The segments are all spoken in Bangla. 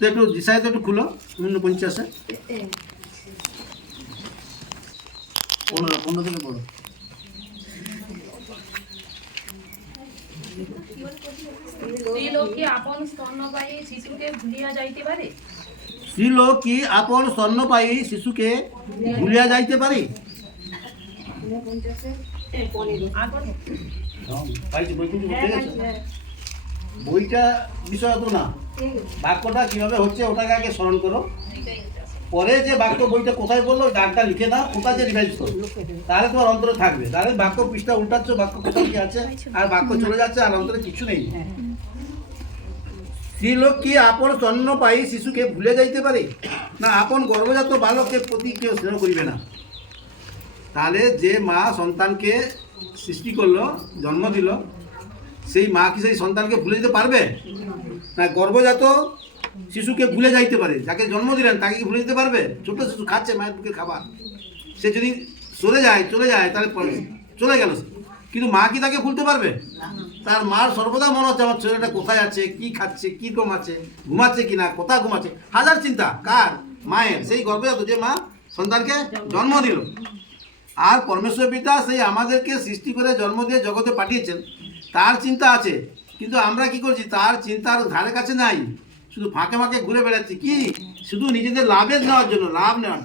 তো একটু দিশায় তো একটু খুলো 49 15 থেকে পড়ো। স্ত্রীলোক কি আপন স্তন্যপায়ী শিশুকে ভুলিয়া যাইতে পারে? স্ত্রীলোক কি আপন স্তন্যপায়ী শিশুকে ভুলিয়া যাইতে পারে? পাইছি, বই কিন্তু ঠিক আছে। বইটা বিষয় তো না, বাক্যটা কিভাবে হচ্ছে ওটাকে আগে স্মরণ করো, পরে যে বাক্য বইটা কোথায় বললো ওই দাগটা লিখে দাও, কোথায় যে রিভাইজ করো, তাহলে তোমার অন্তরে থাকবে। তাহলে বাক্য পৃষ্ঠা উল্টাচ্ছ, বাক্য কোথায় কি আছে, আর বাক্য চলে যাচ্ছে, আর অন্তরে কিছু নেই। স্ত্রীলোক কি আপন স্তন্যপায়ী শিশুকে ভুলে যাইতে পারে? না, আপন গর্ভজাত বালকের প্রতি কেউ স্নেহ করিবে না। তাহলে যে মা সন্তানকে সৃষ্টি করলো, জন্ম দিল, সেই মা কি সেই সন্তানকে ভুলে যেতে পারবে? না, গর্ভজাত শিশুকে ভুলে যাইতে পারে। যাকে জন্ম দিলেন তাকে কি ভুলে যেতে পারবে? ছোট শিশু খাচ্ছে মায়ের বুকের খাবার, সে যদি চলে যায় তাহলে চলে গেল, কিন্তু মা কি তাকে ভুলতে পারবে? তার মার সর্বদা মনে হচ্ছে আমার ছেলেটা কোথায় আছে, কি খাচ্ছে, কি কম আছে, ঘুমাচ্ছে কিনা, কোথায় ঘুমাচ্ছে, হাজার চিন্তা। কার? মায়ের। সেই গর্ভজাত যে মা সন্তানকে জন্ম দিল। আর পরমেশ্বর পিতা সেই আমাদেরকে সৃষ্টি করে জন্ম দিয়ে জগতে পাঠিয়েছেন, তার চিন্তা আছে। কিন্তু আমরা কি করছি? তার চিন্তার ধারে কাছে নাই, শুধু ফাঁকে ফাঁকে ঘুরে বেড়াচ্ছি। কি? শুধু নিজেদের লাভ নেওয়ার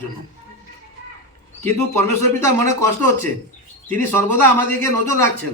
জন্য। কিন্তু পরমেশ্বর পিতা মনে কষ্ট হচ্ছে, তিনি সর্বদা আমাদেরকে নজর রাখছেন।